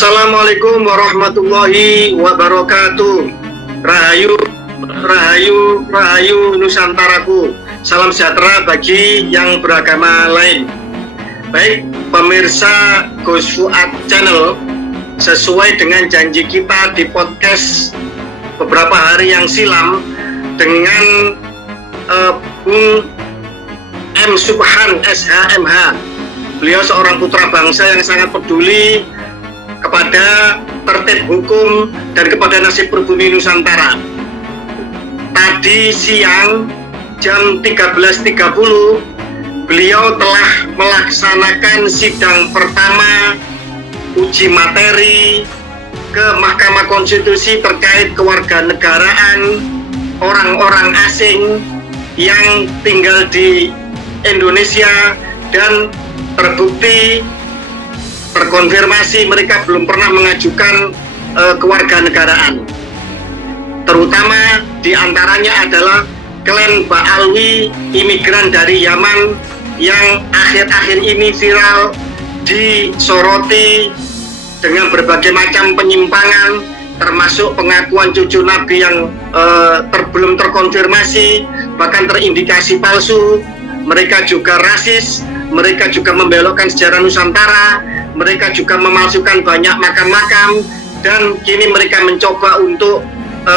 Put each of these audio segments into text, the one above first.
Assalamualaikum warahmatullahi wabarakatuh. Rahayu, Rahayu, Rahayu Nusantaraku. Salam sejahtera bagi yang beragama lain. Baik, pemirsa Gus Fuad Channel, sesuai dengan janji kita di podcast beberapa hari yang silam dengan Bung M. Subhan SHMH. Beliau seorang putra bangsa yang sangat peduli kepada tertib hukum dan kepada nasib pribumi Nusantara. Tadi siang jam 13.30 beliau telah melaksanakan sidang pertama uji materi ke Mahkamah Konstitusi terkait kewarganegaraan orang-orang asing yang tinggal di Indonesia dan terbukti terkonfirmasi mereka belum pernah mengajukan kewarganegaraan. Terutama diantaranya adalah klan Ba'alwi, imigran dari Yaman yang akhir-akhir ini viral disoroti dengan berbagai macam penyimpangan, termasuk pengakuan cucu Nabi yang belum terkonfirmasi, bahkan terindikasi palsu. Mereka juga rasis, mereka juga membelokkan sejarah Nusantara, mereka juga memalsukan banyak makam-makam, dan kini mereka mencoba untuk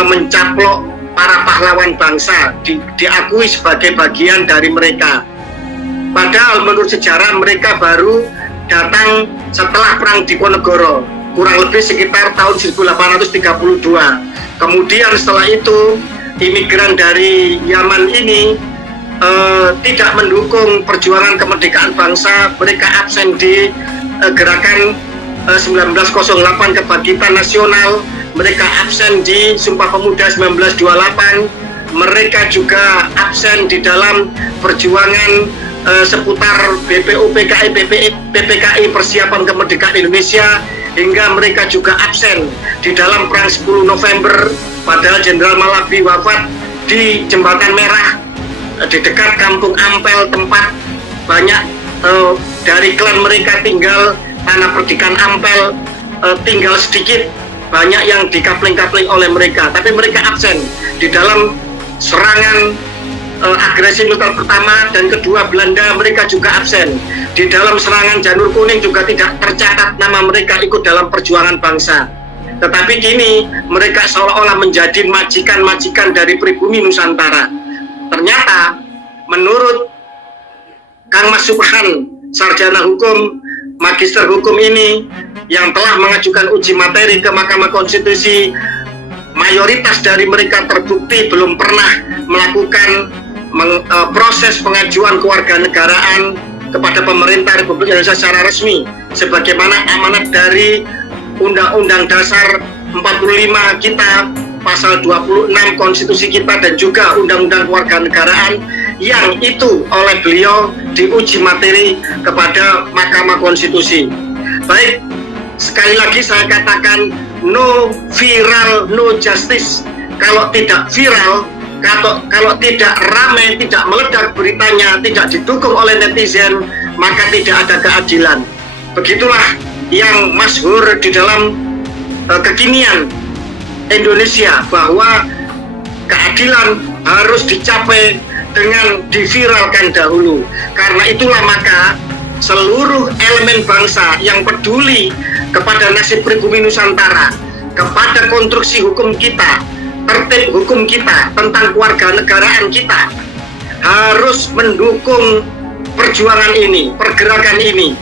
mencaplok para pahlawan bangsa, diakui sebagai bagian dari mereka. Padahal menurut sejarah mereka baru datang setelah Perang Diponegoro, kurang lebih sekitar tahun 1832. Kemudian setelah itu imigran dari Yaman ini tidak mendukung perjuangan kemerdekaan bangsa. Mereka absen di gerakan 1908 kebangkitan nasional, mereka absen di Sumpah Pemuda 1928, mereka juga absen di dalam perjuangan seputar BPU PKI PPKI persiapan kemerdekaan Indonesia, hingga mereka juga absen di dalam Perang 10 November, padahal Jenderal Malabi wafat di Jembatan Merah di dekat Kampung Ampel, tempat banyak dari klan mereka tinggal. Tanah perdikan Ampel tinggal sedikit, banyak yang dikapling-kapling oleh mereka, tapi mereka absen di dalam serangan agresi militer pertama dan kedua Belanda. Mereka juga absen di dalam serangan Janur Kuning, juga tidak tercatat nama mereka ikut dalam perjuangan bangsa. Tetapi kini mereka seolah-olah menjadi majikan-majikan dari pribumi Nusantara. Ternyata menurut Kang Mas Subhan, sarjana hukum, magister hukum ini yang telah mengajukan uji materi ke Mahkamah Konstitusi, mayoritas dari mereka terbukti belum pernah melakukan proses pengajuan kewarganegaraan kepada pemerintah Republik Indonesia secara resmi, sebagaimana amanat dari Undang-Undang Dasar 45 kita, pasal 26 konstitusi kita, dan juga Undang-Undang Kewarganegaraan yang itu oleh beliau diuji materi kepada Mahkamah Konstitusi. Baik, sekali lagi saya katakan, no viral, no justice. Kalau tidak viral, kalau tidak ramai, tidak meledak beritanya, tidak didukung oleh netizen, maka tidak ada keadilan. Begitulah yang masyhur di dalam kekinian Indonesia, bahwa keadilan harus dicapai dengan diviralkan dahulu. Karena itulah maka seluruh elemen bangsa yang peduli kepada nasib pribumi Nusantara, kepada konstruksi hukum kita, tertib hukum kita, tentang kewarganegaraan kita, harus mendukung perjuangan ini, pergerakan ini.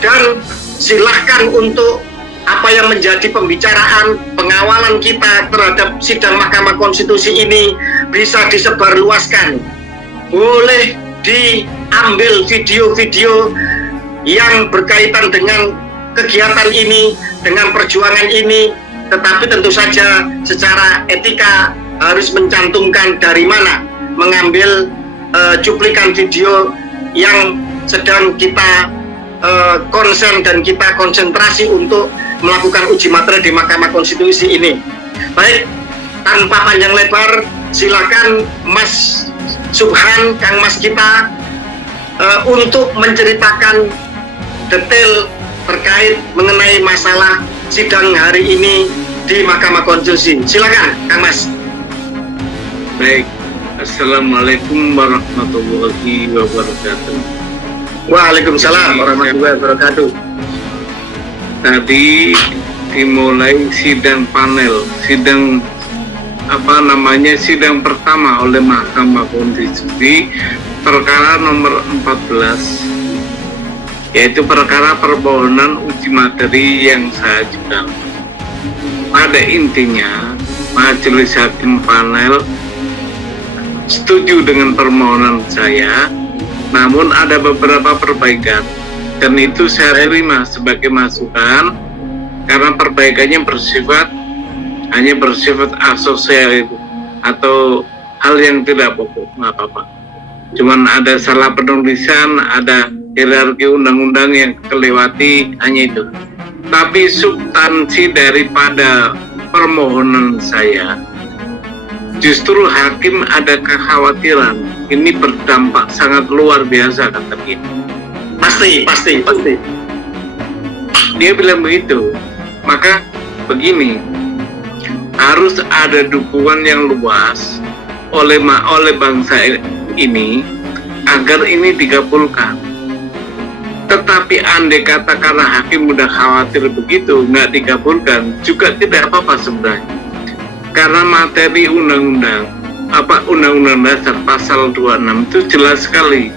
Dan silahkan untuk apa yang menjadi pembicaraan pengawalan kita terhadap sidang Mahkamah Konstitusi ini bisa disebarluaskan. Boleh diambil video-video yang berkaitan dengan kegiatan ini, dengan perjuangan ini, tetapi tentu saja secara etika harus mencantumkan dari mana mengambil cuplikan video yang sedang kita konsen dan kita konsentrasi untuk melakukan uji materi di Mahkamah Konstitusi ini. Baik, tanpa panjang lebar, silakan Mas Subhan, Kang Mas kita untuk menceritakan detail terkait mengenai masalah sidang hari ini di Mahkamah Konstitusi. Silakan, Kang Mas. Baik, Assalamualaikum warahmatullahi wabarakatuh. Waalaikumsalam warahmatullahi wabarakatuh. Tadi dimulai sidang panel, sidang pertama oleh Mahkamah Konstitusi perkara nomor 14, yaitu perkara permohonan uji materi yang saya ajukan. Pada intinya, Majelis Hakim panel setuju dengan permohonan saya, namun ada beberapa perbaikan, dan itu saya terima sebagai masukan karena perbaikannya hanya bersifat asosial atau hal yang tidak pokok, nggak apa-apa. Cuman ada salah penulisan, ada hierarki undang-undang yang kelewati, hanya itu. Tapi substansi daripada permohonan saya, justru hakim ada kekhawatiran ini berdampak sangat luar biasa, kata dia. Pasti. Dia bilang begitu. Maka begini, harus ada dukungan yang luas oleh bangsa ini agar ini dikabulkan. Tetapi andai kata karena hakim udah khawatir begitu nggak dikabulkan, juga tidak apa-apa sebenarnya. Karena materi undang-undang dasar pasal 26 itu jelas sekali,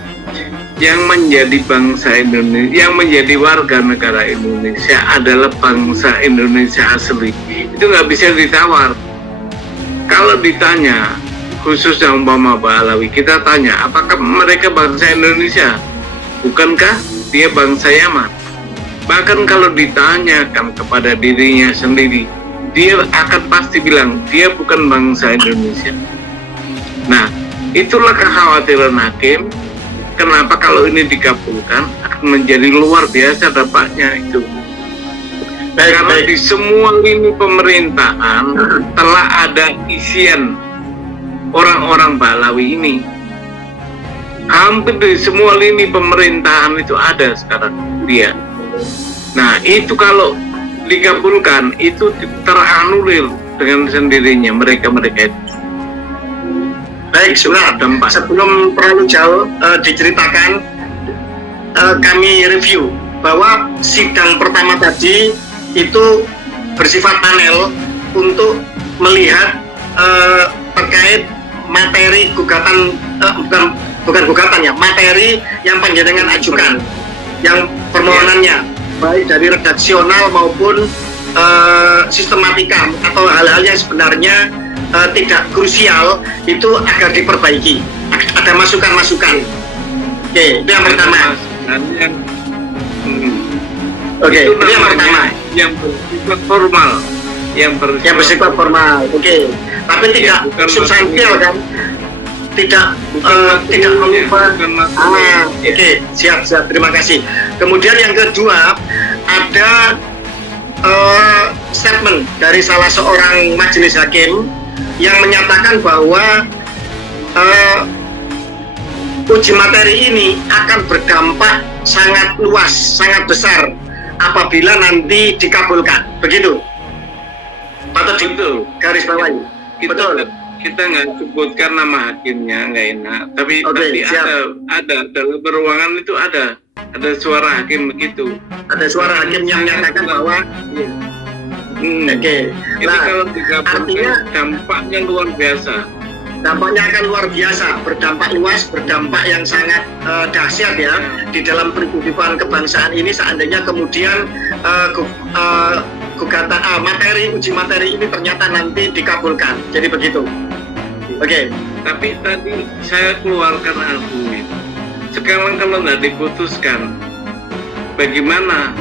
yang menjadi bangsa Indonesia, yang menjadi warga negara Indonesia adalah bangsa Indonesia asli. Itu nggak bisa ditawar. Kalau ditanya, khususnya umpama Balawi, kita tanya, apakah mereka bangsa Indonesia? Bukankah dia bangsa Yaman? Bahkan kalau ditanyakan kepada dirinya sendiri, dia akan pasti bilang, dia bukan bangsa Indonesia. Nah, itulah kekhawatiran hakim. Kenapa kalau ini dikabulkan akan menjadi luar biasa dampaknya itu. Karena di semua lini pemerintahan telah ada isian orang-orang Balawi ini. Hampir di semua lini pemerintahan itu ada sekarang dia. Nah, itu kalau dikabulkan itu teranulir dengan sendirinya mereka itu. Baik, sebelum terlalu jauh diceritakan, kami review bahwa sidang pertama tadi itu bersifat panel untuk melihat terkait materi gugatan, bukan gugatan ya, materi yang panjenengan ajukan, yang permohonannya baik dari redaksional maupun sistematika atau hal-hal yang sebenarnya tidak krusial itu agar diperbaiki. Ada masukan-masukan. Oke, itu yang pertama. Oke, itu yang pertama. Yang bersifat formal. Yang bersifat formal. Oke, tapi tidak substansial kan? Tidak mengubah. Oke, siap. Terima kasih. Kemudian yang kedua, ada statement dari salah seorang majelis hakim yang menyatakan bahwa uji materi ini akan berdampak sangat luas, sangat besar apabila nanti dikabulkan. Begitu? Patut itu garis bawahi. Betul. Kita nggak sebutkan nama hakimnya, nggak enak. Tapi ada dalam ruangan itu ada suara hakim begitu. Ada suara hakim yang menyatakan bahwa Oke. Nah, kalau artinya dampaknya luar biasa. Dampaknya akan luar biasa, berdampak luas, berdampak yang sangat dahsyat ya di dalam perhidupan kebangsaan ini. Seandainya kemudian gugatan uji materi ini ternyata nanti dikabulkan. Jadi begitu. Oke. Tapi tadi saya keluarkan argumen. Sekarang kalau nggak diputuskan, bagaimana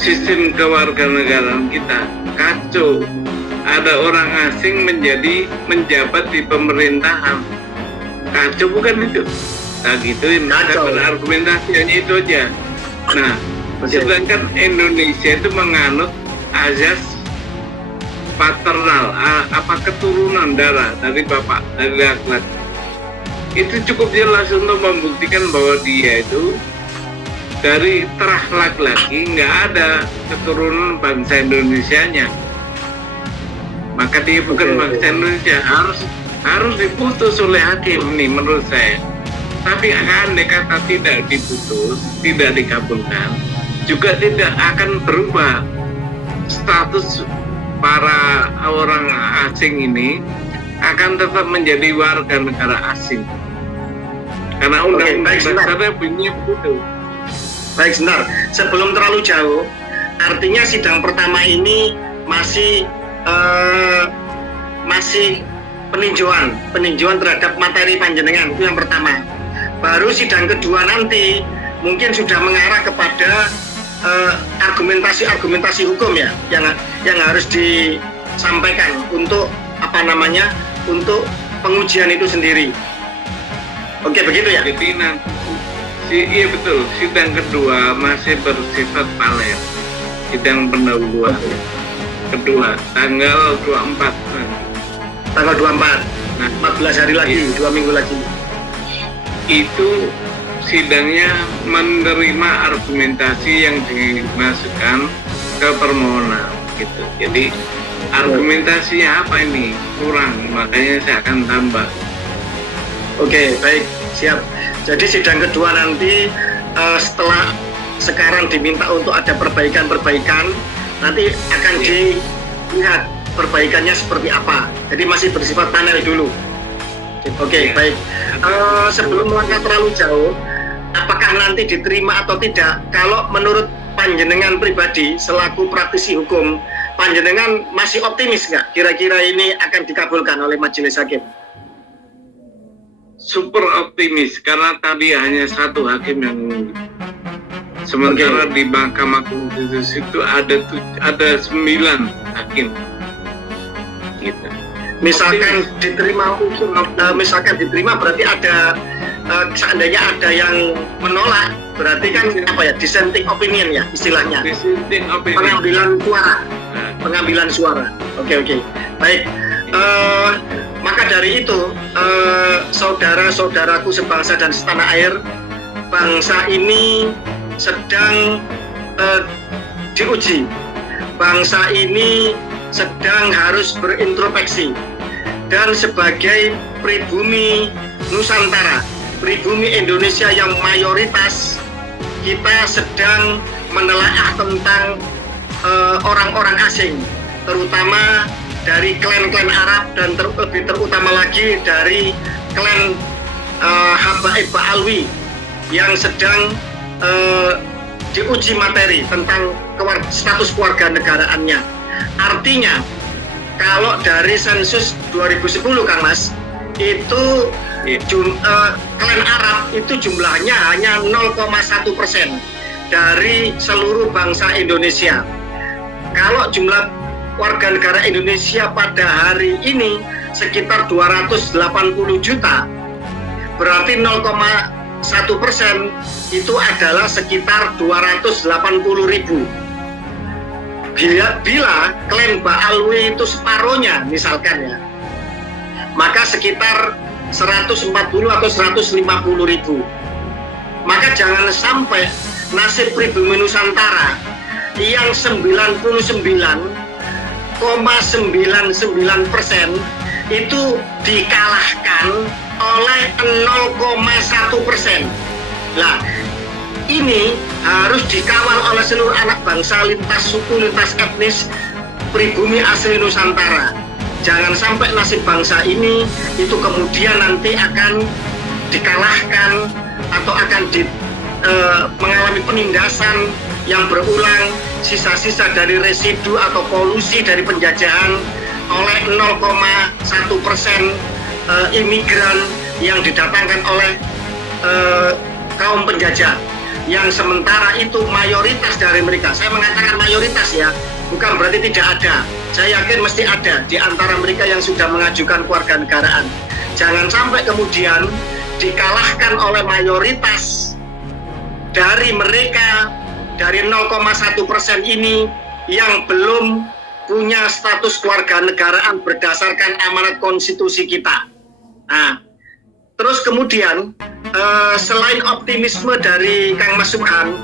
sistem kewarganegaraan kita kacau. Ada orang asing menjabat di pemerintahan, kacau bukan itu? Nah gituin, ada argumentasi hanya itu aja. Nah, sedangkan Indonesia itu menganut azas paternal, keturunan darah dari bapak, dari laki-laki. Itu cukup jelas untuk membuktikan bahwa dia itu dari terah laki-laki nggak ada keturunan bangsa Indonesianya, maka dia bukan bangsa Indonesia, harus diputus oleh hakim nih menurut saya. Tapi andai kata tidak diputus, tidak dikabulkan, juga tidak akan berubah status para orang asing ini, akan tetap menjadi warga negara asing. Karena undang-undang dasarnya bunyinya begitu. Baik, sebentar. Sebelum terlalu jauh, artinya sidang pertama ini masih peninjauan terhadap materi panjenengan, itu yang pertama. Baru sidang kedua nanti mungkin sudah mengarah kepada argumentasi hukum ya, yang harus disampaikan untuk untuk pengujian itu sendiri. Oke, begitu ya? Jadi nanti, iya betul, sidang kedua masih bersifat paler, sidang pendahuluan kedua tanggal 24 nanti. Tanggal 24, nah, 14 hari lagi, 2 minggu lagi. Itu sidangnya menerima argumentasi yang dimasukkan ke permohonan gitu. Jadi argumentasinya apa ini kurang, makanya saya akan tambah. Oke, baik, siap. Jadi sidang kedua nanti setelah sekarang diminta untuk ada perbaikan, nanti akan dilihat perbaikannya seperti apa. Jadi masih bersifat panel dulu. Oke, baik. Sebelum melangkah terlalu jauh, apakah nanti diterima atau tidak? Kalau menurut panjenengan pribadi selaku praktisi hukum, panjenengan masih optimis nggak? Kira-kira ini akan dikabulkan oleh majelis hakim? Super optimis, karena tadi hanya satu hakim yang sementara di Mahkamah Konstitusi itu ada 9 hakim. Gitu. Misalkan diterima berarti ada seandainya ada yang menolak, berarti kan dissenting opinion ya istilahnya. Dissenting opinion. Pengambilan suara. Oke. Baik. Maka dari itu, saudara-saudaraku sebangsa dan setanah air, bangsa ini sedang diuji. Bangsa ini sedang harus berintrospeksi. Dan sebagai pribumi Nusantara, pribumi Indonesia yang mayoritas, kita sedang menelaah tentang orang-orang asing, terutama dari klan-klan Arab dan lebih terutama lagi dari klan Habaib Ba'alwi yang sedang diuji materi tentang status kewarganegaraannya. Artinya, kalau dari sensus 2010 Kang Mas, itu klan Arab itu jumlahnya hanya 0,1% dari seluruh bangsa Indonesia. Kalau jumlah warga negara Indonesia pada hari ini sekitar 280 juta, berarti 0,1% itu adalah sekitar 280.000. Bila klan Ba'alwi itu separohnya misalkan ya, maka sekitar 140 atau 150.000. Maka jangan sampai nasib pribumi Nusantara yang 99,99% itu dikalahkan oleh 0,1%. Nah, ini harus dikawal oleh seluruh anak bangsa lintas suku, lintas etnis pribumi asli Nusantara. Jangan sampai nasib bangsa ini itu kemudian nanti akan dikalahkan atau akan mengalami penindasan yang berulang, sisa-sisa dari residu atau polusi dari penjajahan oleh 0,1% imigran yang didatangkan oleh kaum penjajah, yang sementara itu mayoritas dari mereka, saya mengatakan mayoritas ya, bukan berarti tidak ada, saya yakin mesti ada di antara mereka yang sudah mengajukan kewarganegaraan. Jangan sampai kemudian dikalahkan oleh mayoritas dari mereka, dari 0,1% ini yang belum punya status kewarganegaraan berdasarkan amanat konstitusi kita. Nah, terus kemudian selain optimisme dari Kang Mas Subhan,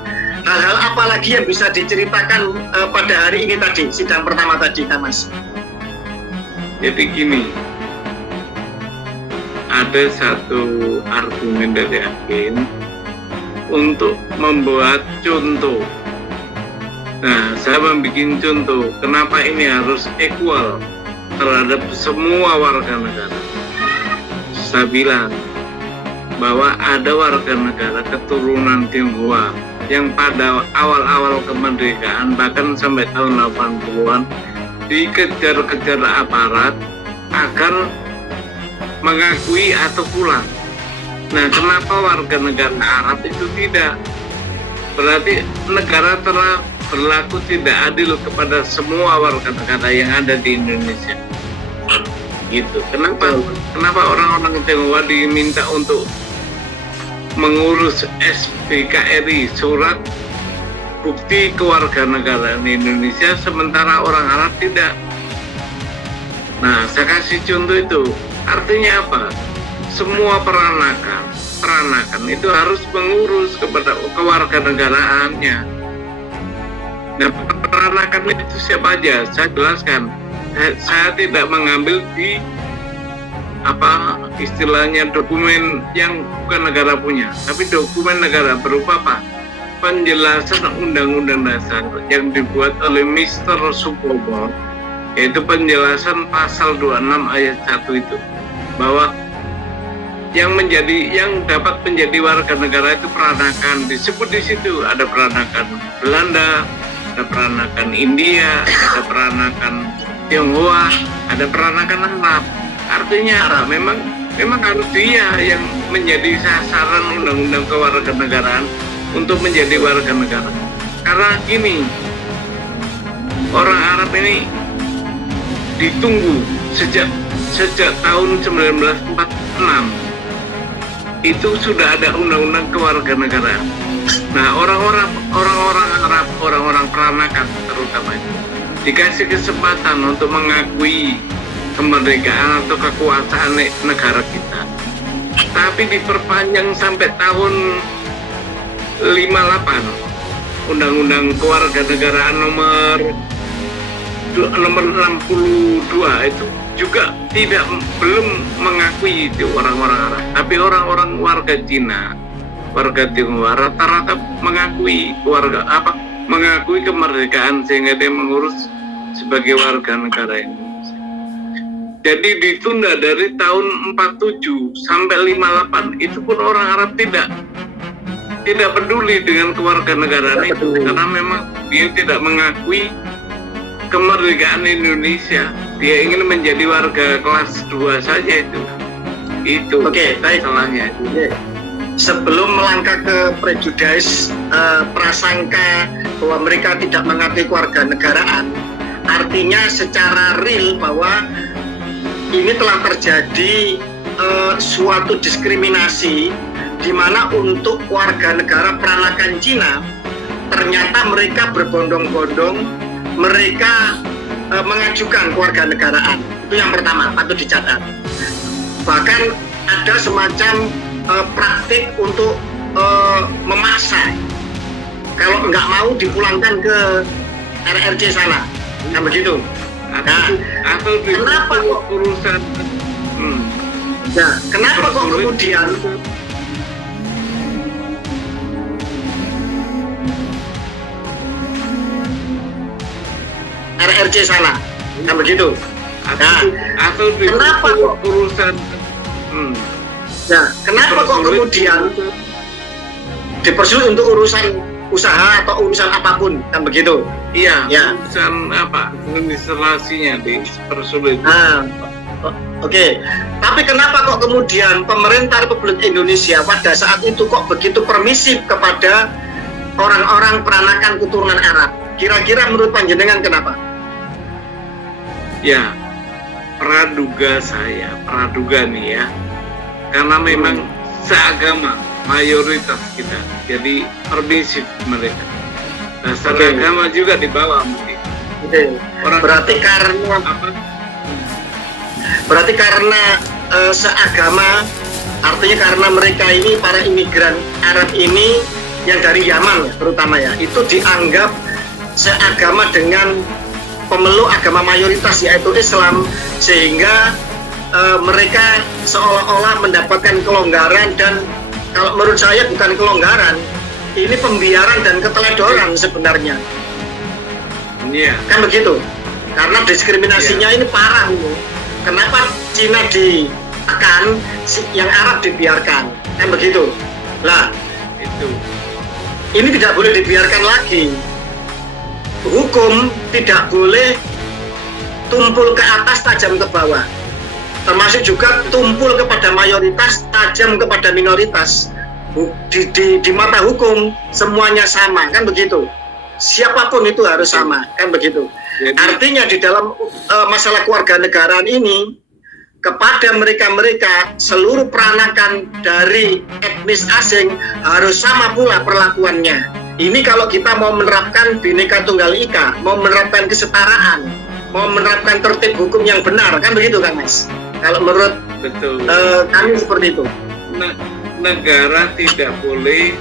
hal-hal apa lagi yang bisa diceritakan pada hari ini tadi, sidang pertama tadi, Kang Mas? Jadi gini, ada satu argumen dari hakim untuk membuat contoh. Nah, saya membuat contoh, kenapa ini harus equal terhadap semua warga negara. Saya bilang bahwa ada warga negara keturunan Tionghoa yang pada awal-awal kemerdekaan, bahkan sampai tahun 80-an, dikejar-kejar aparat agar mengakui atau pulang. Nah, kenapa warga negara Arab itu tidak? Berarti negara telah berlaku tidak adil kepada semua warga negara yang ada di Indonesia. Gitu. Kenapa orang-orang Tionghoa diminta untuk mengurus SBKRI, surat bukti kewarganegaraan Indonesia, sementara orang Arab tidak? Nah, saya kasih contoh itu. Artinya apa? Semua peranakan itu harus mengurus kepada kewarganegaraannya. Nah, peranakan itu siapa aja? Saya jelaskan. Saya tidak mengambil di apa istilahnya dokumen yang bukan negara punya, tapi dokumen negara berupa apa? Penjelasan Undang-Undang Dasar yang dibuat oleh Mr. Supomo, yaitu penjelasan pasal 26 ayat 1 itu, bahwa yang dapat menjadi warga negara itu peranakan. Disebut di situ ada peranakan Belanda, ada peranakan India, ada peranakan Tionghoa, ada peranakan Arab. Artinya memang harus dia yang menjadi sasaran undang-undang kewarganegaraan untuk menjadi warga negara. Karena gini, orang Arab ini ditunggu sejak tahun 1946 itu sudah ada undang-undang kewarganegaraan. Nah, orang-orang Arab, orang-orang peranakan terutama itu dikasih kesempatan untuk mengakui kemerdekaan atau kekuasaan negara kita, tapi diperpanjang sampai tahun 58 Undang-Undang Kewarganegaraan nomor 62 itu juga belum mengakui itu orang-orang Arab, tapi orang-orang warga Cina, warga Tionghoa rata-rata mengakui kemerdekaan sehingga dia mengurus sebagai warga negara Indonesia. Jadi ditunda dari tahun 47 sampai 58 itu pun orang Arab tidak peduli dengan kewarganegaraan itu, karena memang dia tidak mengakui kemerdekaan Indonesia. Dia ingin menjadi warga kelas 2 saja itu. Oke, baik. Salahnya. Sebelum melangkah ke prejudice, prasangka bahwa mereka tidak mengakui kewarganegaraan, artinya secara real bahwa ini telah terjadi suatu diskriminasi di mana untuk warga negara peranakan Cina ternyata mereka berbondong-bondong mereka mengajukan kewarganegaraan. Itu yang pertama, patut dicatat. Bahkan ada semacam praktik untuk memaksa kalau nggak mau dipulangkan ke RRC sana, nah begitu. Nah, kenapa kok urusan? Nah, kenapa kok kemudian RRC sana, nah begitu. Nah, kenapa kok urusan? Nah, kenapa kok kemudian dipersulit untuk urusan usaha atau urusan apapun, kan begitu? Iya. Ya. Urusan apa? Administrasinya dipersulit. Oke. Tapi kenapa kok kemudian pemerintah Republik Indonesia pada saat itu kok begitu permisif kepada orang-orang peranakan keturunan Arab? Kira-kira menurut panjenengan kenapa? Ya, praduga nih ya. Karena memang seagama mayoritas kita, jadi permisif mereka. Dasar agama juga dibawa mungkin. Berarti karena seagama Artinya karena mereka ini para imigran Arab ini yang dari Yaman terutama ya, itu dianggap seagama dengan pemeluk agama mayoritas yaitu Islam, sehingga mereka seolah-olah mendapatkan kelonggaran, dan kalau menurut saya bukan kelonggaran, ini pembiaran dan keteledoran sebenarnya. Iya. Kan begitu. Karena diskriminasinya ini parah ini. Kenapa Cina ditekan, yang Arab dibiarkan? Kan begitu. Lah, Itu. ini tidak boleh dibiarkan lagi. Hukum tidak boleh tumpul ke atas, tajam ke bawah. Termasuk juga tumpul kepada mayoritas, tajam kepada minoritas. Di mata hukum semuanya sama, kan begitu. Siapapun itu harus sama, kan begitu. Jadi, artinya di dalam masalah kewarganegaraan ini, kepada mereka-mereka seluruh peranakan dari etnis asing harus sama pula perlakuannya. Ini kalau kita mau menerapkan Bhinneka Tunggal Ika, mau menerapkan kesetaraan, mau menerapkan tertib hukum yang benar, kan begitu kan Mas? Kalau menurut betul. kami seperti itu. Negara tidak boleh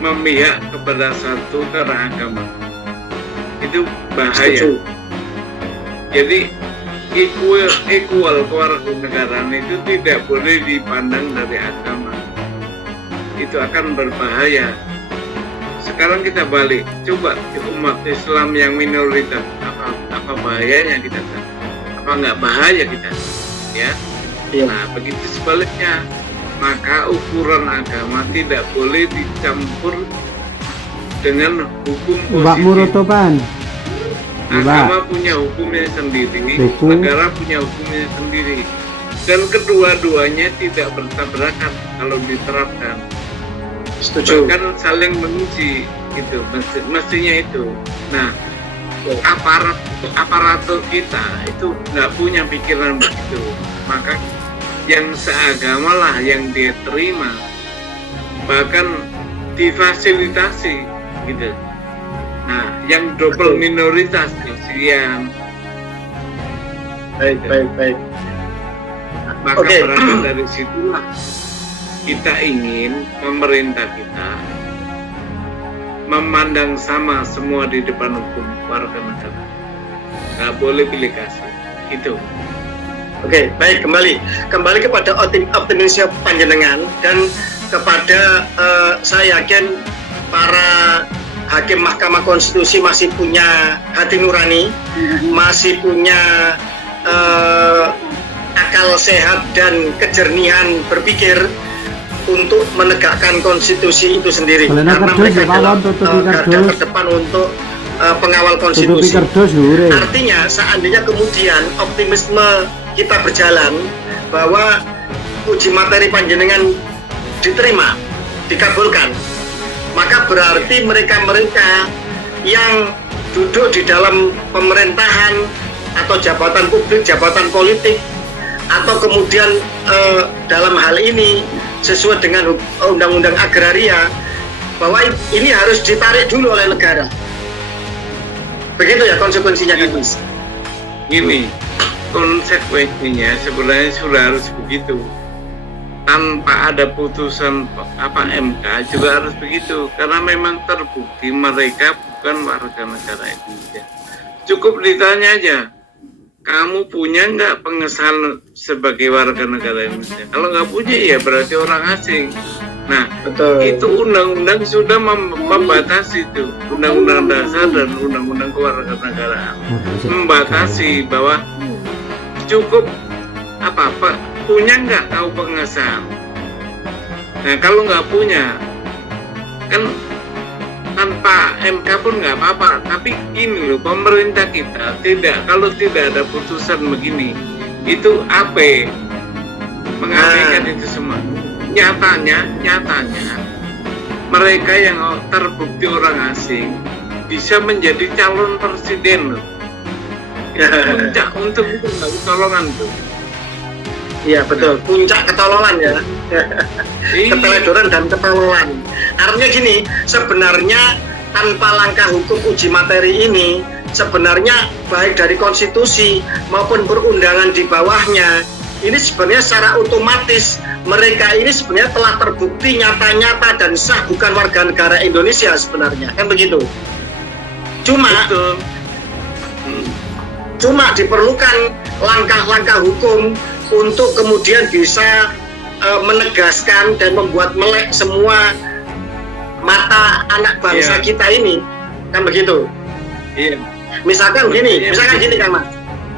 memihak kepada satu agama. Itu bahaya. Setuju. Jadi equal kewarganegaraan itu tidak boleh dipandang dari agama. Itu akan berbahaya. Sekarang kita balik, coba umat Islam yang minoritas, apa bahayanya kita? Apa nggak bahaya kita? Ya. Iya. Nah, begitu sebaliknya, maka ukuran agama tidak boleh dicampur dengan hukum Mbak positif. Murotopan. Agama punya hukumnya sendiri, Betul. negara punya hukumnya sendiri, dan kedua-duanya tidak bertabrakan kalau diterapkan. Setuju. Bahkan saling menguji, itu mestinya itu. Nah, aparatur kita itu nggak punya pikiran begitu, maka yang seagama lah yang dia terima, bahkan difasilitasi gitu. Nah, yang double minoritas kasihan. Baik. Maka Oke. berasal dari situlah kita ingin pemerintah kita memandang sama semua di depan hukum warga negara. Nggak boleh pilih kasih. Itu. Oke, baik, kembali kepada optimisme panjenengan, dan kepada saya yakin para hakim Mahkamah Konstitusi masih punya hati nurani, masih punya akal sehat dan kejernihan berpikir untuk menegakkan konstitusi itu sendiri. Karena Karena kerdus mereka ya, adalah kawan, tutupi garda kerdus. terdepan untuk pengawal Tutupi konstitusi. kerdus hure. Artinya seandainya kemudian optimisme kita berjalan bahwa uji materi panjenengan diterima, dikabulkan, maka berarti mereka-mereka yang duduk di dalam pemerintahan atau jabatan publik, jabatan politik, atau kemudian dalam hal ini sesuai dengan undang-undang agraria, bahwa ini harus ditarik dulu oleh negara. Begitu ya konsekuensinya kan Mas? Gini, konsekuensinya sebenarnya sudah harus begitu. Tanpa ada putusan MK juga harus begitu, karena memang terbukti mereka bukan warga negara Indonesia. Cukup ditanya aja, kamu punya nggak pengesahan sebagai warga negara Indonesia? Kalau nggak punya, ya berarti orang asing. Nah, Betul. itu undang-undang sudah membatasi itu, undang-undang dasar dan undang-undang kewarganegaraan membatasi bahwa cukup apa punya nggak tahu pengesahan. Nah, kalau nggak punya, kan tanpa MK pun nggak apa-apa. Tapi ini loh, pemerintah kita kalau tidak ada putusan begini, itu apa? Mengabaikan itu semua. Nyatanya mereka yang terbukti orang asing bisa menjadi calon presiden loh. Puncak untuk ketolongan tuh. Iya betul, puncak ketololan ya. Keteledoran dan ketololan. Artinya gini, sebenarnya tanpa langkah hukum uji materi ini, sebenarnya baik dari konstitusi maupun perundangan di bawahnya, ini sebenarnya secara otomatis mereka ini sebenarnya telah terbukti nyata-nyata dan sah bukan warga negara Indonesia sebenarnya, kan begitu. Cuma diperlukan langkah-langkah hukum untuk kemudian bisa menegaskan dan membuat melek semua mata anak bangsa kita ini, kan begitu. Misalkan gini kan Mas.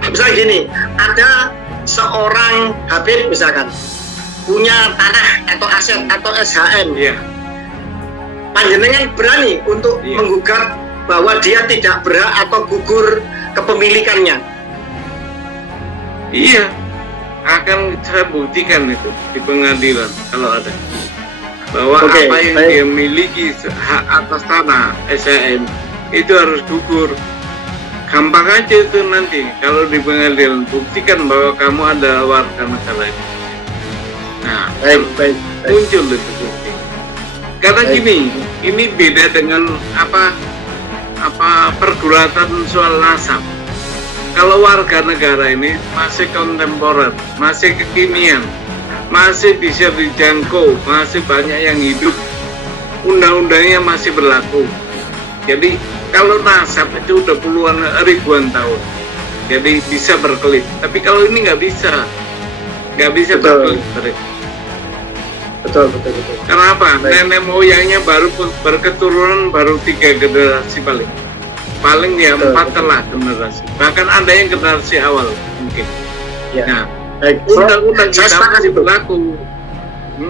Misalkan gini, ada seorang Habib misalkan punya tanah atau aset atau SHM. Panjenengan berani untuk menggugat bahwa dia tidak berhak atau gugur kepemilikannya? Iya, akan saya buktikan itu di pengadilan kalau ada bahwa apa yang dia miliki hak atas tanah SHM itu harus gugur. Gampang aja itu nanti kalau di pengadilan, buktikan bahwa kamu adalah warga negara Indonesia. Nah, muncul itu bukti. Karena gini, ini beda dengan apa pergulatan soal nasab. Kalau warga negara ini masih kontemporer, masih kekinian, masih bisa dijangkau, masih banyak yang hidup, undang-undangnya masih berlaku. Jadi kalau nasab itu udah puluhan ribuan tahun, jadi bisa berkelit. Tapi kalau ini nggak bisa berkelit. Betul. Kenapa? Nenek moyangnya baru berketurunan baru 3 generasi paling ya 4 telah generasi. Bahkan ada yang generasi awal mungkin. Nah, undang-undang kita masih berlaku.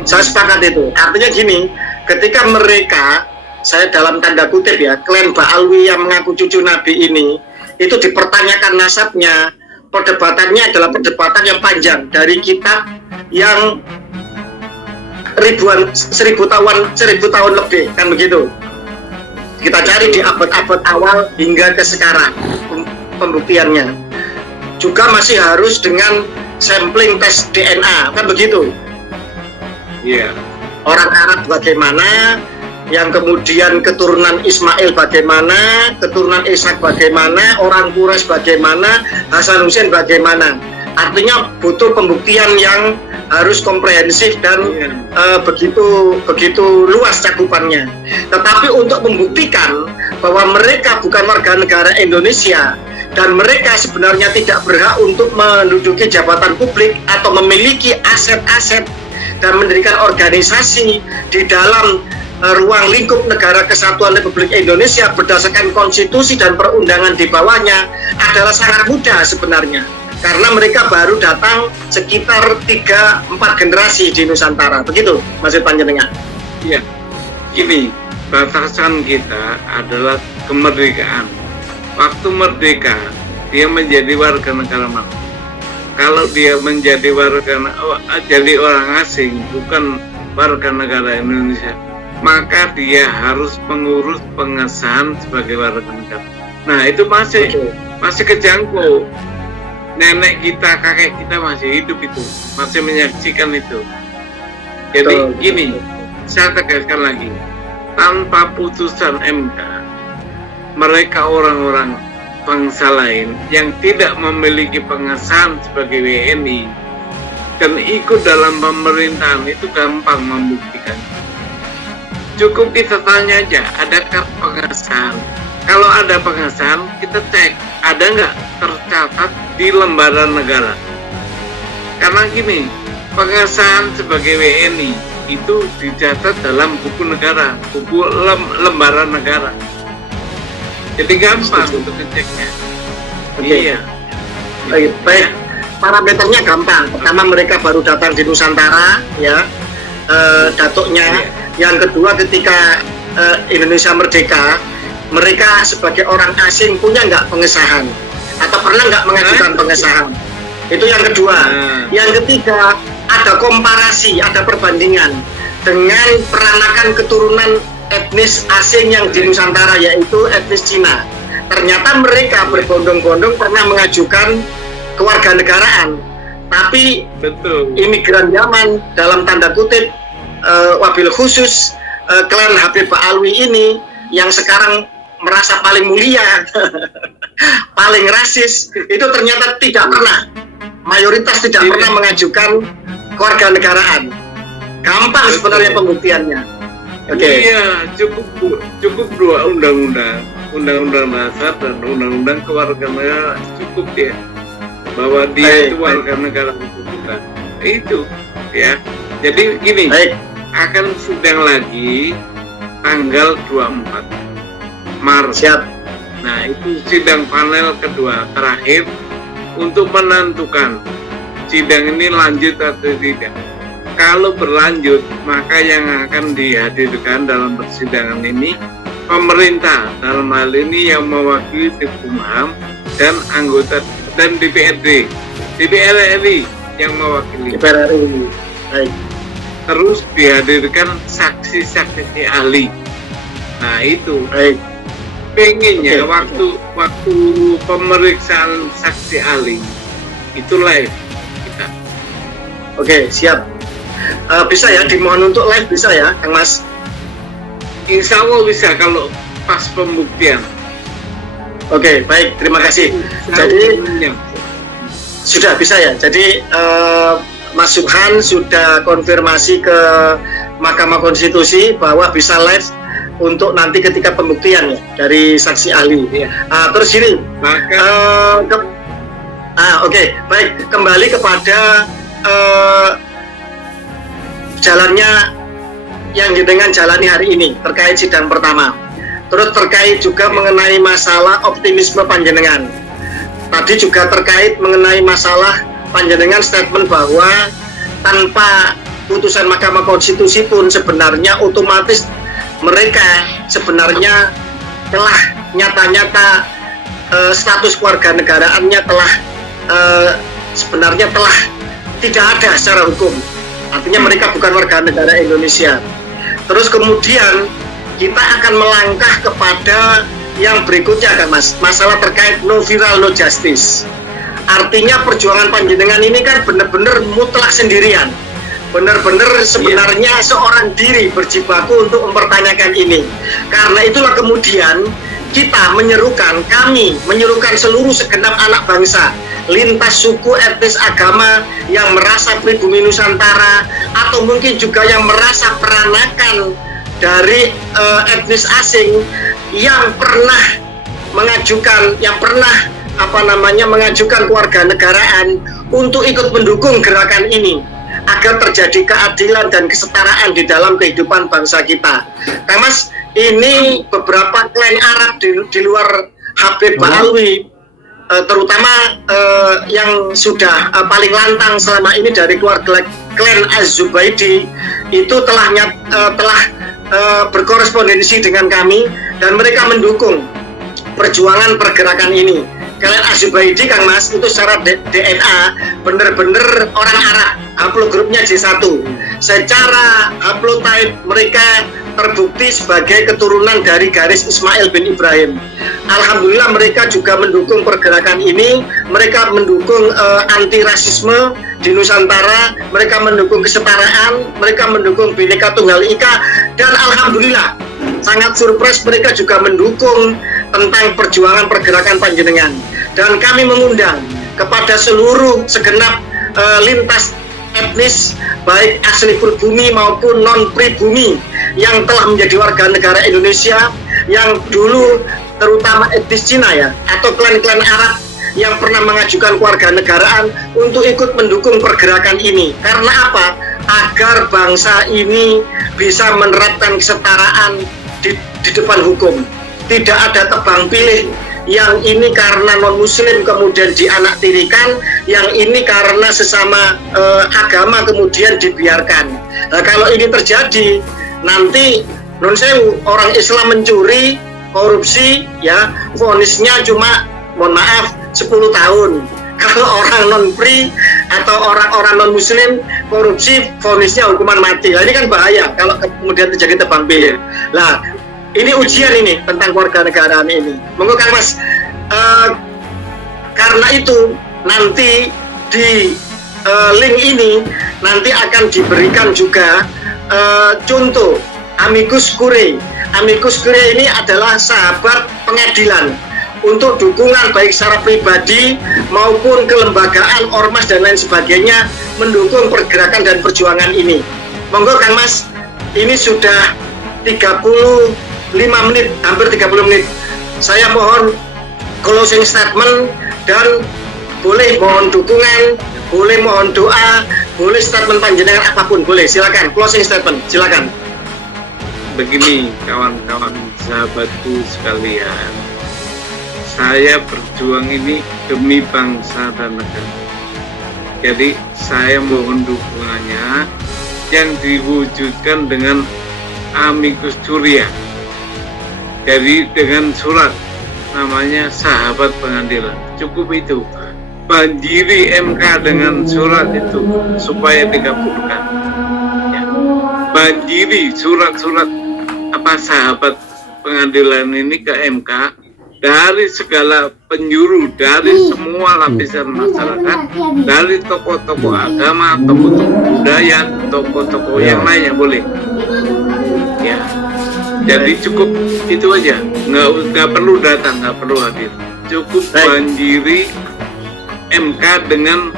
Saya sepakat itu. Artinya gini, ketika mereka, saya dalam tanda kutip ya, klan Ba'alwi yang mengaku cucu Nabi ini, itu dipertanyakan nasabnya, perdebatannya adalah perdebatan yang panjang dari kitab yang seribu tahun lebih, kan begitu. Kita cari di abad-abad awal hingga ke sekarang pembuktiannya. Juga masih harus dengan sampling tes DNA, kan begitu. Orang Arab bagaimana, yang kemudian keturunan Ismail bagaimana, keturunan Ishak bagaimana, orang Quraisy bagaimana, Hasan Hussein bagaimana. Artinya butuh pembuktian yang harus komprehensif dan begitu luas cakupannya. Tetapi untuk membuktikan bahwa mereka bukan warga negara Indonesia dan mereka sebenarnya tidak berhak untuk menduduki jabatan publik atau memiliki aset-aset dan mendirikan organisasi di dalam ruang lingkup negara kesatuan Republik Indonesia berdasarkan konstitusi dan perundangan di bawahnya adalah sangat mudah sebenarnya, karena mereka baru datang sekitar 3-4 generasi di Nusantara. Begitu maksud panjenengan? Iya, gini, batasan kita adalah kemerdekaan. Waktu merdeka dia menjadi warga negara mana? Kalau dia menjadi jadi orang asing, bukan warga negara Indonesia, maka dia harus mengurus pengesahan sebagai warga negara. Nah, itu masih kejangkau. Nenek kita, kakek kita masih hidup itu, masih menyaksikan itu. Jadi gini, saya tegaskan lagi, tanpa putusan MK, mereka orang-orang bangsa lain yang tidak memiliki pengesahan sebagai WNI dan ikut dalam pemerintahan itu gampang membuktikan. Cukup kita tanya aja, adakah pengesahan? Kalau ada pengesahan, kita cek ada nggak tercatat di lembaran negara. Karena gini, pengesahan sebagai WNI itu dicatat dalam buku negara, buku lembaran negara. Jadi gampang untuk ngeceknya. Iya. Baik. Parameternya gampang. Pertama, mereka baru datang di Nusantara, ya, datuknya. Yang kedua, ketika Indonesia merdeka, mereka sebagai orang asing punya nggak pengesahan atau pernah nggak mengajukan pengesahan. Itu yang kedua. Yang ketiga, ada komparasi, ada perbandingan dengan peranakan keturunan etnis asing yang di Nusantara, yaitu etnis Cina. Ternyata mereka berbondong-bondong pernah mengajukan kewarganegaraan, tapi imigran Yaman dalam tanda kutip, wabil khusus klan Habib Ba'alwi ini yang sekarang merasa paling mulia, paling rasis, itu ternyata tidak pernah, mayoritas tidak pernah mengajukan kewarganegaraan. Gampang sebenarnya pembuktiannya. Oke. Iya, cukup dua undang-undang, undang-undang dasar dan undang-undang kewarganegaraan, cukup ya, bahwa dia itu warga negara hukum kita. Itu ya. Jadi gini, akan sidang lagi tanggal 24 Maret. Siap. Nah, itu sidang panel kedua terakhir untuk menentukan sidang ini lanjut atau tidak. Kalau berlanjut, maka yang akan dihadirkan dalam persidangan ini pemerintah, dalam hal ini yang mewakili Tipkumham dan anggota dan DPRD RI yang mewakili. DPR RI. Baik. Terus dihadirkan saksi-saksi ahli. Nah itu. Baik. Pengennya waktu pemeriksaan saksi ahli itu live kita. Oke, siap. Bisa ya, dimohon untuk live bisa ya, Kang Mas? Insya Allah bisa kalau pas pembuktian. Oke, baik, terima kasih. Jadi sudah bisa ya. Jadi Mas Subhan sudah konfirmasi ke Mahkamah Konstitusi bahwa bisa live untuk nanti ketika pembuktian ya dari saksi ahli. Ya. Terus ini, oke, baik, kembali kepada jalannya yang dengan jalani hari ini terkait sidang pertama. Terus terkait juga mengenai masalah optimisme panjenengan. Tadi juga terkait mengenai masalah panjenengan statement bahwa tanpa putusan Mahkamah Konstitusi pun sebenarnya otomatis mereka sebenarnya telah nyata-nyata status kewarganegaraannya telah sebenarnya telah tidak ada secara hukum. Artinya mereka bukan warga negara Indonesia. Terus kemudian kita akan melangkah kepada yang berikutnya kan Mas, masalah terkait no viral no justice. Artinya perjuangan panjenengan ini kan benar-benar mutlak sendirian. Benar-benar sebenarnya seorang diri berjibaku untuk mempertanyakan ini. Karena itulah kemudian kita kami menyerukan seluruh segenap anak bangsa, lintas suku, etnis, agama yang merasa pribumi Nusantara atau mungkin juga yang merasa peranakan dari etnis asing yang pernah mengajukan kewarganegaraan untuk ikut mendukung gerakan ini agar terjadi keadilan dan kesetaraan di dalam kehidupan bangsa kita. Kang Mas, ini beberapa klan Arab di luar Habib Ba'alwi, terutama yang sudah paling lantang selama ini dari keluarga klan Az-Zubaidi itu telah berkorespondensi dengan kami dan mereka mendukung perjuangan pergerakan ini. Klan Az-Zubaidi, Kang Mas, itu secara DNA benar-benar orang Arab, haplogrupnya J1. Secara haplotype mereka terbukti sebagai keturunan dari garis Ismail bin Ibrahim. Alhamdulillah mereka juga mendukung pergerakan ini, mereka mendukung anti rasisme di Nusantara, mereka mendukung kesetaraan, mereka mendukung Bhinneka Tunggal Ika, dan alhamdulillah sangat surprise mereka juga mendukung tentang perjuangan pergerakan panjenengan. Dan kami mengundang kepada seluruh segenap lintas etnis baik asli pribumi maupun non pribumi yang telah menjadi warga negara Indonesia, yang dulu terutama etnis Cina ya atau klan-klan Arab yang pernah mengajukan kewarganegaraan untuk ikut mendukung pergerakan ini. Karena apa? Agar bangsa ini bisa menerapkan kesetaraan di depan hukum. Tidak ada tebang pilih, yang ini karena non-muslim kemudian dianaktirikan, yang ini karena sesama agama kemudian dibiarkan. Nah, kalau ini terjadi, nanti non sewu orang Islam mencuri, korupsi, ya vonisnya cuma, mohon maaf, 10 tahun. Kalau orang non-pri atau orang-orang non-muslim korupsi, vonisnya hukuman mati. Nah, ini kan bahaya kalau kemudian terjadi tebang pilih. Nah, ini ujian ini tentang kewarganegaraan ini. Monggo Kang Mas, karena itu nanti di link ini nanti akan diberikan juga contoh amicus curiae. Amicus curiae ini adalah sahabat pengadilan untuk dukungan baik secara pribadi maupun kelembagaan, ormas dan lain sebagainya mendukung pergerakan dan perjuangan ini. Monggo Kang Mas, ini sudah 35 menit, hampir 30 menit. Saya mohon closing statement dan boleh mohon dukungan, boleh mohon doa, boleh statement panjenengan apapun, boleh. Silakan closing statement, silakan. Begini kawan-kawan sahabatku sekalian, saya berjuang ini demi bangsa dan negara. Jadi saya mohon dukungannya yang diwujudkan dengan amicus curiae. Jadi dengan surat namanya sahabat pengadilan, cukup itu. Banjiri MK dengan surat itu supaya dikabulkan. Ya. Banjiri surat-surat sahabat pengadilan ini ke MK dari segala penjuru, dari semua lapisan masyarakat, dari tokoh-tokoh agama, tokoh-tokoh budaya, tokoh-tokoh yang lainnya boleh. Ya. Jadi cukup itu aja, nggak perlu datang, nggak perlu hadir. Cukup banjiri MK dengan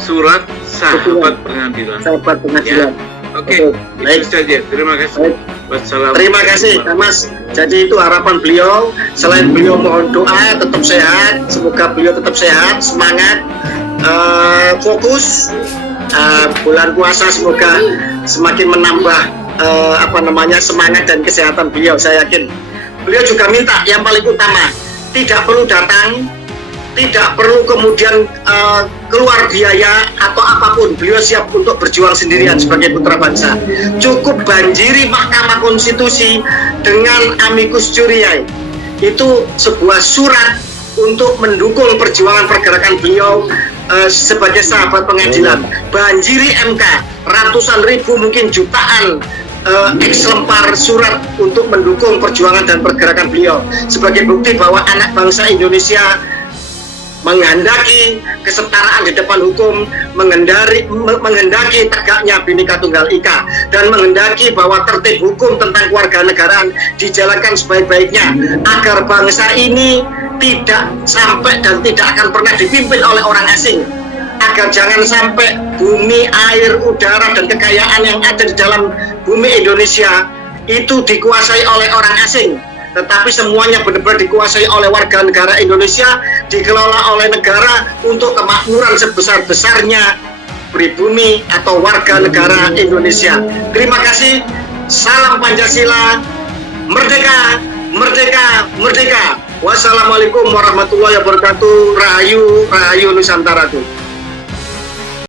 surat sahabat pengadilan. Sahabat pengadilan. Ya. Oke, itu saja. Terima kasih. Wassalamualaikum. Terima kasih, Mas. Jadi itu harapan beliau. Selain beliau mohon doa, tetap sehat. Semoga beliau tetap sehat, semangat, fokus. Bulan puasa semoga semakin menambah semangat dan kesehatan beliau. Saya yakin beliau juga minta yang paling utama, tidak perlu datang, tidak perlu kemudian keluar biaya atau apapun. Beliau siap untuk berjuang sendirian sebagai putra bangsa. Cukup banjiri Mahkamah Konstitusi dengan amicus curiae. Itu sebuah surat untuk mendukung perjuangan pergerakan beliau sebagai sahabat pengadilan. Banjiri MK, ratusan ribu mungkin jutaan eks lempar surat untuk mendukung perjuangan dan pergerakan beliau sebagai bukti bahwa anak bangsa Indonesia menghendaki kesetaraan di depan hukum, menghendaki tegaknya Bhinneka Tunggal Ika, dan menghendaki bahwa tertib hukum tentang kewarganegaraan dijalankan sebaik-baiknya agar bangsa ini tidak sampai dan tidak akan pernah dipimpin oleh orang asing, agar jangan sampai bumi, air, udara, dan kekayaan yang ada di dalam bumi Indonesia itu dikuasai oleh orang asing, tetapi semuanya benar-benar dikuasai oleh warga negara Indonesia, dikelola oleh negara untuk kemakmuran sebesar-besarnya pribumi atau warga negara Indonesia. Terima kasih. Salam Pancasila. Merdeka, merdeka, merdeka. Wassalamualaikum warahmatullahi wabarakatuh. Rahayu, rahayu Nusantaraku.